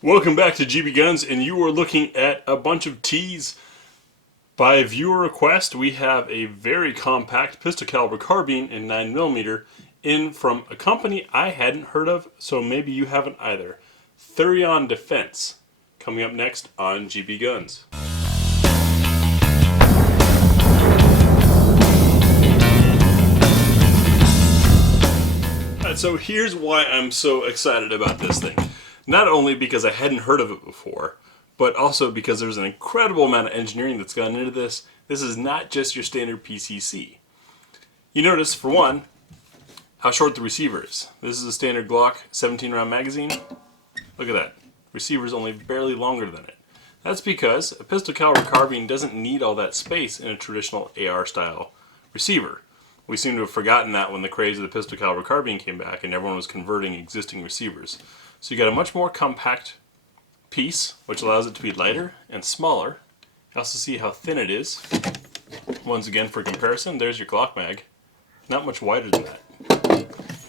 Welcome back to GBGuns, and you are looking at a bunch of teas. By viewer request, we have a very compact pistol caliber carbine in 9mm in from a company I hadn't heard of, so maybe you haven't either. Thureon Defense, coming up next on GBGuns. Alright, so here's why I'm so excited about this thing. Not only because I hadn't heard of it before, but also because there's an incredible amount of engineering that's gone into this. This is not just your standard PCC. You notice, for one, how short the receiver is. This is a standard Glock 17-round magazine. Look at that. Receiver's only barely longer than it. That's because a pistol caliber carbine doesn't need all that space in a traditional AR style receiver. We seem to have forgotten that when the craze of the pistol caliber carbine came back and everyone was converting existing receivers. So you got a much more compact piece, which allows it to be lighter and smaller. You also see how thin it is. Once again, for comparison, there's your Glock mag. Not much wider than that.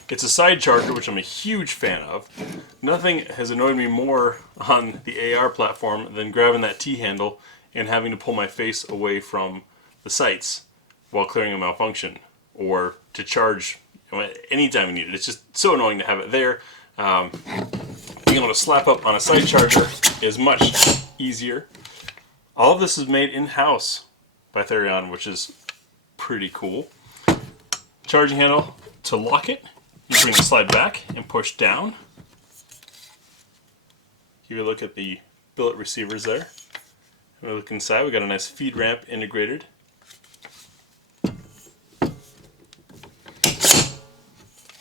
It's a side charger, which I'm a huge fan of. Nothing has annoyed me more on the AR platform than grabbing that T-handle and having to pull my face away from the sights while clearing a malfunction, or to charge anytime you need it. It's just so annoying to have it there. Being able to slap up on a side charger is much easier. All of this is made in-house by Thureon, which is pretty cool. Charging handle, to lock it, you bring the slide back and push down. Give you a look at the billet receivers there. And we look inside, we got a nice feed ramp integrated.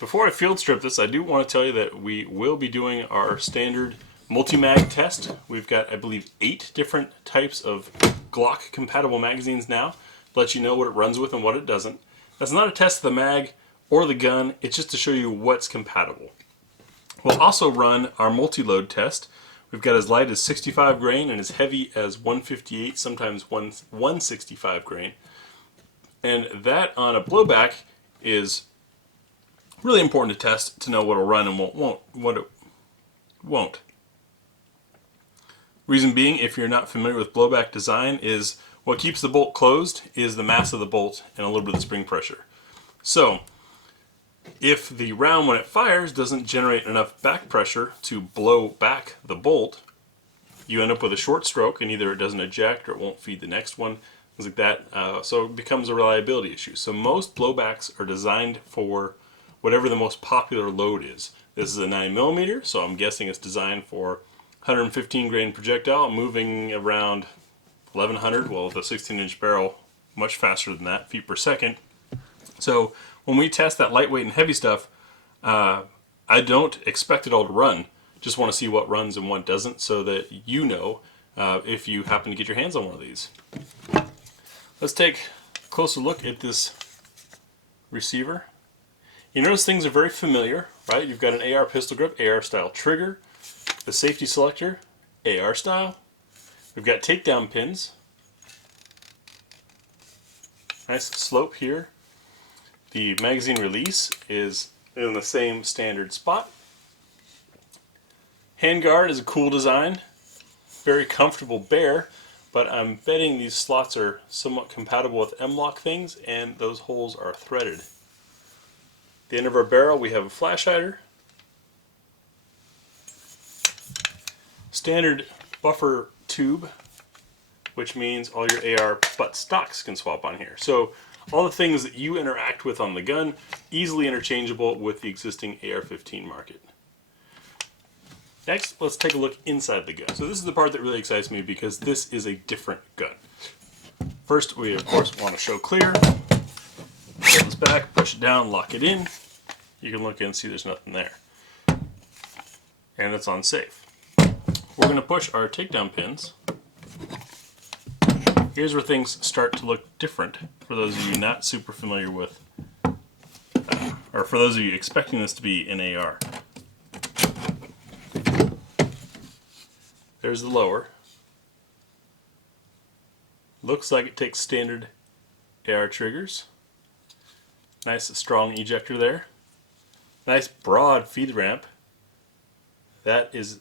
Before I field strip this, I do want to tell you that we will be doing our standard multi-mag test. We've got, I believe, 8 different types of Glock compatible magazines now. Let you know what it runs with and what it doesn't. That's not a test of the mag or the gun, it's just to show you what's compatible. We'll also run our multi-load test. We've got as light as 65 grain and as heavy as 158, sometimes 165 grain. And that on a blowback is really important to test to know what will run and what it won't. Reason being, if you're not familiar with blowback design, is what keeps the bolt closed is the mass of the bolt and a little bit of the spring pressure. So, if the round when it fires doesn't generate enough back pressure to blow back the bolt, you end up with a short stroke and either it doesn't eject or it won't feed the next one, things like that. So it becomes a reliability issue. So most blowbacks are designed for whatever the most popular load is. This is a 9mm, so I'm guessing it's designed for 115 grain projectile moving around 1100, well, with a 16-inch barrel, much faster than that, feet per second. So when we test that lightweight and heavy stuff, I don't expect it all to run. Just want to see what runs and what doesn't, so that you know if you happen to get your hands on one of these. Let's take a closer look at this receiver. You notice things are very familiar, right? You've got an AR pistol grip, AR style trigger, the safety selector, AR style. We've got takedown pins. Nice slope here. The magazine release is in the same standard spot. Handguard is a cool design, very comfortable bear, but I'm betting these slots are somewhat compatible with M-lock things and those holes are threaded. At the end of our barrel we have a flash hider, standard buffer tube, which means all your AR butt stocks can swap on here. So all the things that you interact with on the gun, easily interchangeable with the existing AR-15 market. Next, let's take a look inside the gun. So this is the part that really excites me because this is a different gun. First, we of course want to show clear. Pull this back, push it down, lock it in. You can look in and see there's nothing there. And it's on safe. We're going to push our takedown pins. Here's where things start to look different for those of you not super familiar with, or for those of you expecting this to be an AR. There's the lower. Looks like it takes standard AR triggers. Nice strong ejector there. Nice broad feed ramp. That is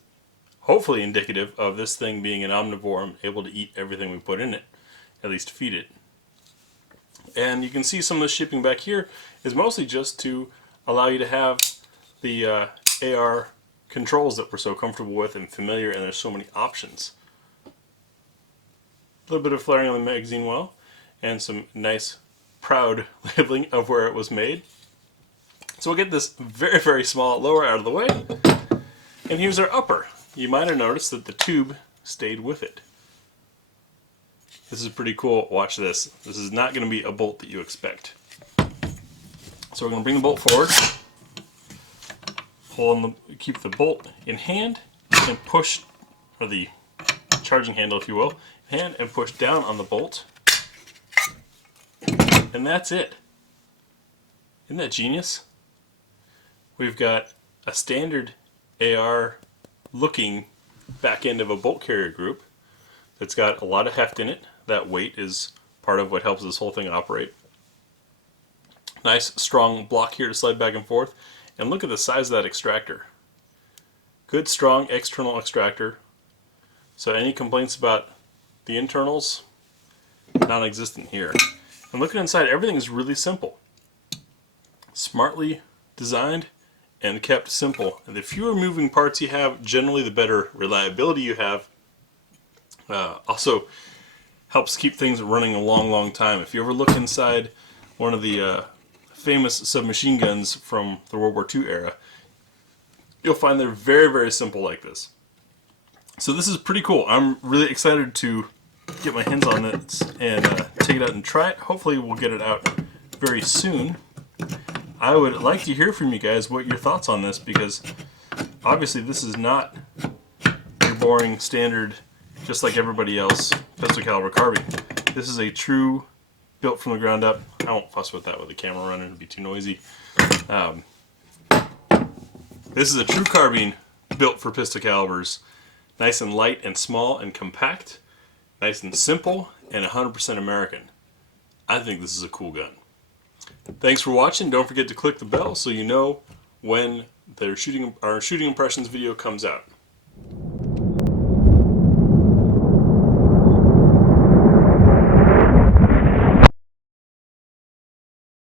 hopefully indicative of this thing being an omnivore and able to eat everything we put in it, at least feed it. And you can see some of the shipping back here is mostly just to allow you to have the AR controls that we're so comfortable with and familiar, and there's so many options. A little bit of flaring on the magazine well, and some nice proud labeling of where it was made. So we'll get this very, very small lower out of the way, and here's our upper. You might have noticed that the tube stayed with it. This is pretty cool. Watch this. This is not going to be a bolt that you expect. So we're going to bring the bolt forward, keep the bolt in hand, and push, or the charging handle if you will, in hand, and push down on the bolt. And that's it. Isn't that genius? We've got a standard AR looking back end of a bolt carrier group that's got a lot of heft in it. That weight is part of what helps this whole thing operate. Nice strong block here to slide back and forth. And look at the size of that extractor. Good strong external extractor. So any complaints about the internals, non-existent here. And looking inside, everything is really simple. Smartly designed and kept simple. And the fewer moving parts you have, generally the better reliability you have. Also helps keep things running a long, long time. If you ever look inside one of the famous submachine guns from the World War II era, you'll find they're very, very simple like this. So this is pretty cool. I'm really excited to get my hands on this and take it out and try it. Hopefully we'll get it out very soon. I would like to hear from you guys what your thoughts on this, because obviously this is not your boring standard, just like everybody else, pistol caliber carbine. This is a true built from the ground up. I won't fuss with that with the camera running, it'd be too noisy. This is a true carbine built for pistol calibers. Nice and light and small and compact. Nice and simple and 100% American. I think this is a cool gun. Thanks for watching. Don't forget to click the bell so you know when our shooting impressions video comes out.